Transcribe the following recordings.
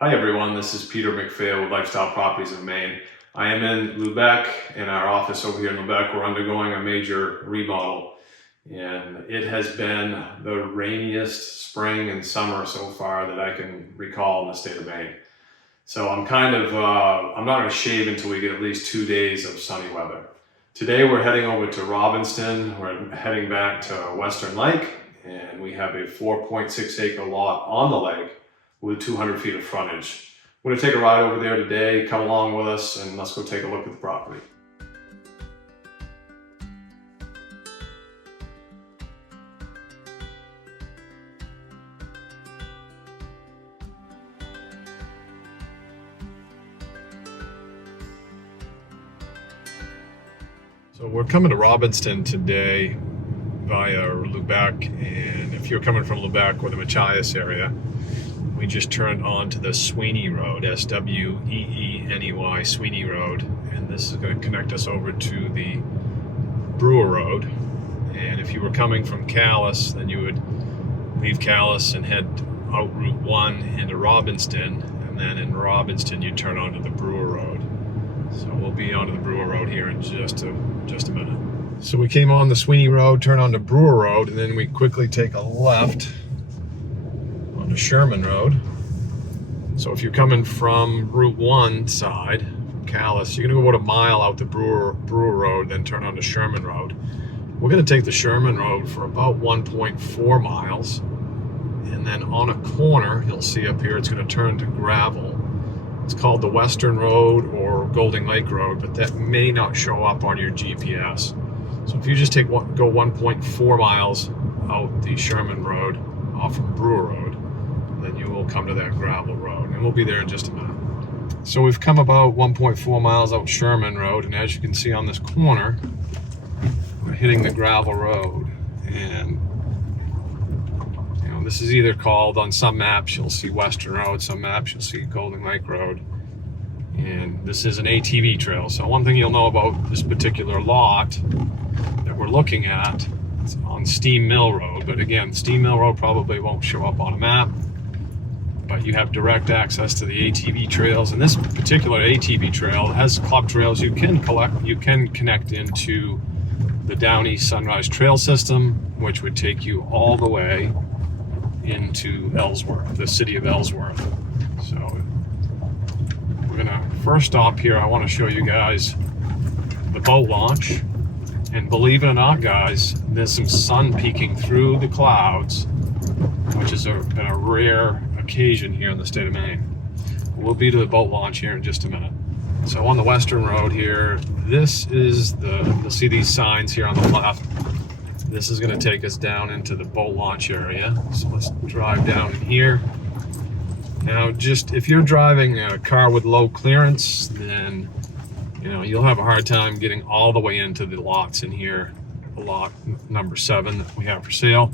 Hi everyone, this is Peter McPhail with Lifestyle Properties of Maine. I am in Lubec, in our office over here in Lubec. We're undergoing a major remodel, and it has been the rainiest spring and summer so far that I can recall in the state of Maine. So I'm I'm not going to shave until we get at least 2 days of sunny weather. Today we're heading over to Robbinston. We're heading back to Western Lake, and we have a 4.6 acre lot on the lake with 200 feet of frontage. We're going to take a ride over there today. Come along with us and let's go take a look at the property. So we're coming to Robbinston today via Lubec, and if you're coming from Lubec or the Machias area, we just turned onto the Sweeney Road, S-W-E-E-N-E-Y, Sweeney Road, and this is going to connect us over to the Brewer Road. And if you were coming from Calais, then you would leave Calais and head out Route 1 into Robbinston, and then in Robbinston you turn onto the Brewer Road. So we'll be onto the Brewer Road here in just a minute. So we came on the Sweeney Road, turn onto Brewer Road, and then we quickly take a left onto Sherman Road. So if you're coming from Route 1 side, from Calais, you're gonna go about a mile out the Brewer Road, then turn onto Sherman Road. We're gonna take the Sherman Road for about 1.4 miles, and then on a corner, you'll see up here, it's gonna turn to gravel. It's called the Western Road or Golden Lake Road, but that may not show up on your GPS. So if you just go 1.4 miles out the Sherman Road off from Brewer Road, then you will come to that gravel road, and we'll be there in just a minute. So we've come about 1.4 miles out Sherman Road, and as you can see on this corner, we're hitting the gravel road. And this is either called, on some maps you'll see Western Road, some maps you'll see Golden Lake Road, and this is an ATV trail. So one thing you'll know about this particular lot that we're looking at, it's on Steam Mill Road, but again, Steam Mill Road probably won't show up on a map, but you have direct access to the ATV trails, and this particular ATV trail has club trails you can connect into the Down East Sunrise Trail system, which would take you all the way into Ellsworth, the city of Ellsworth. So we're gonna first stop here. I want to show you guys the boat launch, and believe it or not, guys, there's some sun peeking through the clouds, which is a rare occasion here in the state of Maine. We'll be to the boat launch here in just a minute. So on the Western Road here, this is you'll see these signs here on the left. This is going to take us down into the boat launch area. So let's drive down in here. Now, just if you're driving a car with low clearance, then you'll have a hard time getting all the way into the lots in here. Lot number 7 that we have for sale.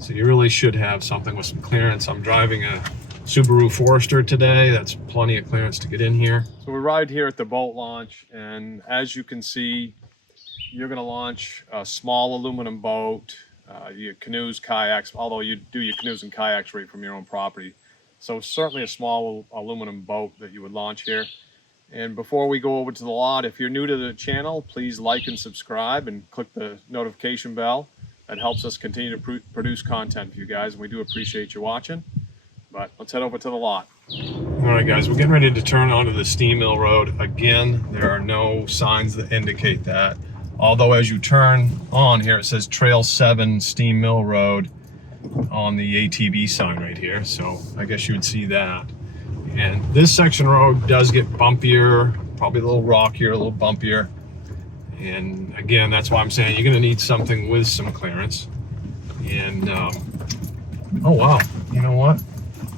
So you really should have something with some clearance. I'm driving a Subaru Forester today. That's plenty of clearance to get in here. So we arrived here at the boat launch, and as you can see, you're going to launch a small aluminum boat, your canoes, kayaks, although you do your canoes and kayaks right from your own property. So certainly a small aluminum boat that you would launch here. And before we go over to the lot, if you're new to the channel, please like and subscribe and click the notification bell. That helps us continue to produce content for you guys, and we do appreciate you watching. But let's head over to the lot. All right, guys, we're getting ready to turn onto the Steam Mill Road. Again, there are no signs that indicate that. Although as you turn on here, it says Trail 7 Steam Mill Road on the ATV sign right here. So I guess you would see that. And this section road does get bumpier, probably a little rockier, a little bumpier. And again, that's why I'm saying you're gonna need something with some clearance. And, oh wow, you know what?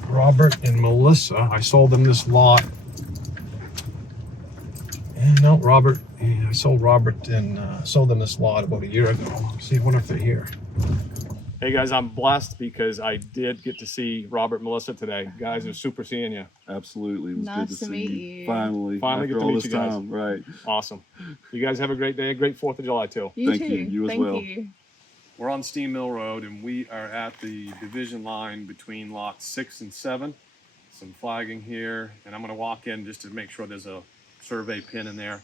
Robert and Melissa, I sold them this lot. And no, Robert, I sold Robert and sold them this lot about a year ago. See, what if they're here? Hey guys, I'm blessed because I did get to see Robert and Melissa today. Guys, it was super seeing you. Absolutely. It was Nice good to to see meet you. you. Finally Finally get after to all meet this you guys. time. Right. Awesome. You guys have a great day, a great 4th of July too. You Thank too. you. You as Thank well. you. We're on Steam Mill Road, and we are at the division line between lots 6 and 7. some flagging here, and I'm gonna walk in just to make sure there's a survey pin in there.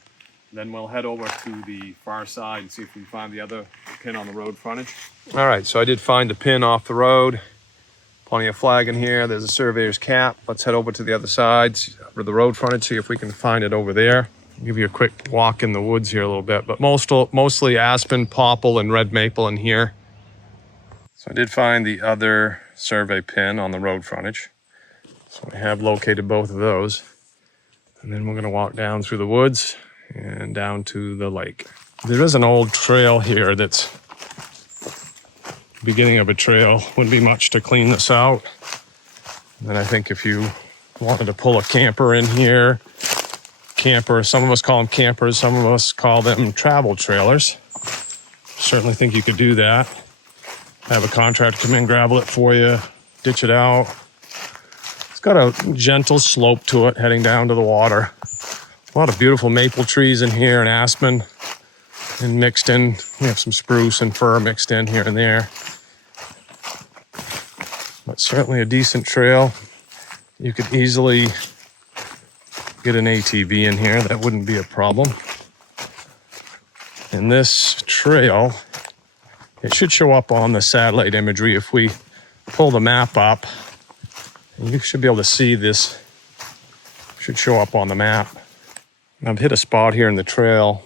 Then we'll head over to the far side and see if we can find the other pin on the road frontage. All right, so I did find the pin off the road. Plenty of flagging here. There's a surveyor's cap. Let's head over to the other side for the road frontage, see if we can find it over there. I'll give you a quick walk in the woods here a little bit, but mostly aspen, popple, and red maple in here. So I did find the other survey pin on the road frontage. So I have located both of those. And then we're gonna walk down through the woods and down to the lake. There is an old trail here that's beginning of a trail. Wouldn't be much to clean this out. And I think if you wanted to pull a camper in here, some of us call them campers, some of us call them travel trailers. Certainly think you could do that. Have a contractor come in, gravel it for you, ditch it out. It's got a gentle slope to it heading down to the water. A lot of beautiful maple trees in here and aspen, and mixed in, we have some spruce and fir mixed in here and there. But certainly a decent trail. You could easily get an ATV in here, that wouldn't be a problem. And this trail, it should show up on the satellite imagery if we pull the map up. You should be able to see this, should show up on the map. I've hit a spot here in the trail.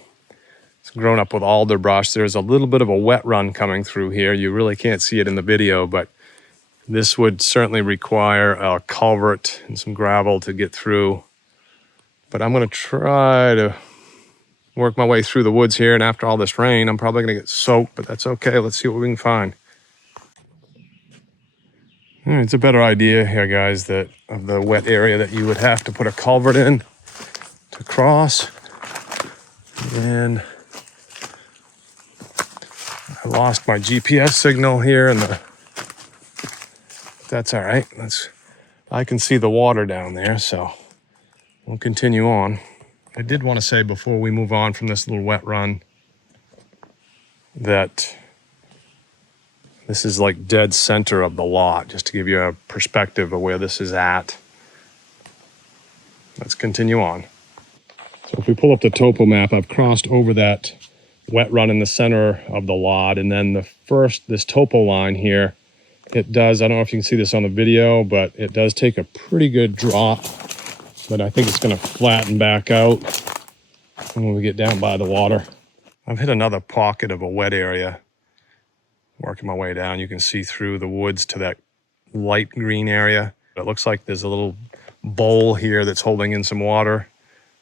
It's grown up with alder brush. There's a little bit of a wet run coming through here. You really can't see it in the video, but this would certainly require a culvert and some gravel to get through. But I'm gonna try to work my way through the woods here, and after all this rain, I'm probably gonna get soaked, but that's okay. Let's see what we can find. It's a better idea here, guys, that of the wet area that you would have to put a culvert in to cross. And I lost my GPS signal here, and that's all right. I can see the water down there, so we'll continue on. I did want to say before we move on from this little wet run that this is like dead center of the lot, just to give you a perspective of where this is at. Let's continue on. So if we pull up the topo map, I've crossed over that wet run in the center of the lot, and then this topo line here, it does, I don't know if you can see this on the video, but it does take a pretty good drop, but I think it's gonna flatten back out when we get down by the water. I've hit another pocket of a wet area. Working my way down, you can see through the woods to that light green area. It looks like there's a little bowl here that's holding in some water,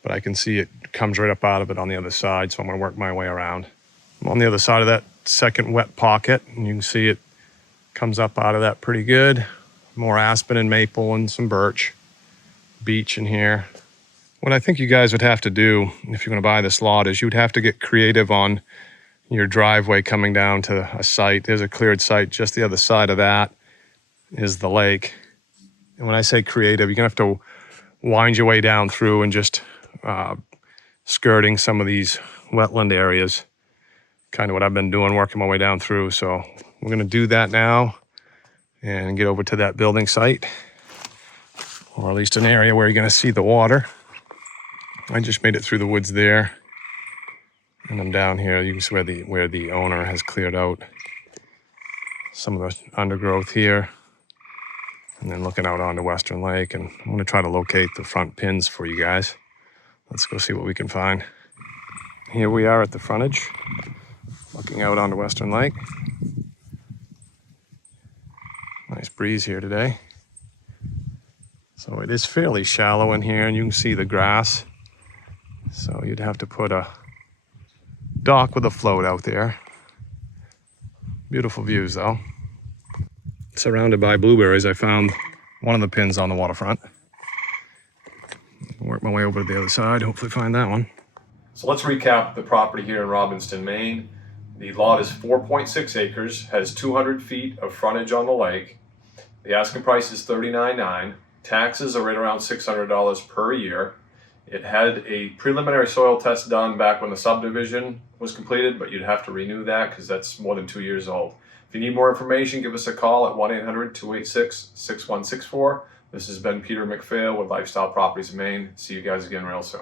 but I can see it comes right up out of it on the other side, so I'm gonna work my way around. I'm on the other side of that second wet pocket, and you can see it comes up out of that pretty good. More aspen and maple and some birch. Beech in here. What I think you guys would have to do if you're gonna buy this lot is you'd have to get creative on your driveway coming down to a site. There's a cleared site just the other side of that is the lake. And when I say creative, you're gonna have to wind your way down through and just skirting some of these wetland areas. Kind of what I've been doing, working my way down through. So we're gonna do that now and get over to that building site, or at least an area where you're gonna see the water. I just made it through the woods there. And I'm down here, you can see where the owner has cleared out some of the undergrowth here. And then looking out onto Western Lake, and I'm gonna try to locate the front pins for you guys. Let's go see what we can find. Here we are at the frontage, looking out onto Western Lake. Nice breeze here today. So it is fairly shallow in here, and you can see the grass. So you'd have to put a dock with a float out there. Beautiful views though. Surrounded by blueberries. I found one of the pins on the waterfront. Work my way over to the other side, hopefully find that one. So let's recap the property here in Robbinston, Maine. The lot is 4.6 acres, has 200 feet of frontage on the lake. The asking price is $39,900. Taxes are right around $600 per year. It had a preliminary soil test done back when the subdivision was completed, but you'd have to renew that because that's more than 2 years old. If you need more information, give us a call at 1-800-286-6164. This has been Peter McPhail with Lifestyle Properties of Maine. See you guys again real soon.